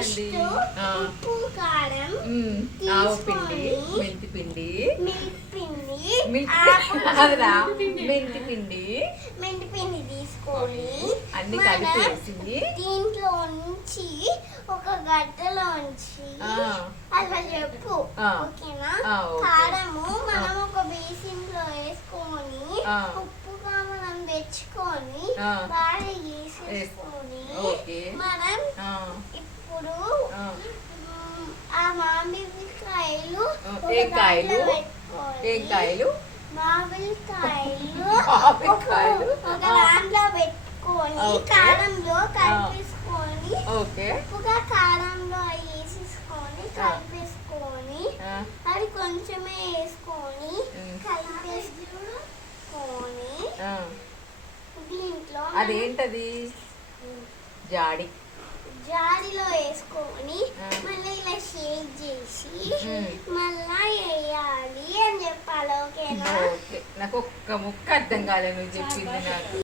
ఏంటండి? ఉప్పు కారం ఆవు పిండి, మెంతి పిండి, మెంతి పిండి తీసుకొని అన్ని కలిపేసి దీంట్లో నుంచి ఒక గడ్డలోంచి అలా చెప్పు ఓకేనా. కారము మనం ఒక బేసిన్ లో వేసుకొని ఉప్పు కారం తెచ్చుకొని బాగా వేసేసుకొని మనం ఇప్పుడు ఆ మామిడికాయలు ఒక దాంట్లో పెట్టుకొని కారంలో కలిపేసుకొని ఉప్పుగా కారంలో వేసేసుకొని కలిపేసుకొని అది కొంచెమే వేసుకొని కలిపేసుకొని దీంట్లో అదేంటది జాడీలో వేసుకొని మళ్ళీ ఇలా షేక్ చేసి మళ్ళా వేయాలి అని చెప్పాలి. ఓకేనా? నాకు ఒక్క ముక్క అర్థం కాలేదు నువ్వు చెప్పింది నాకు.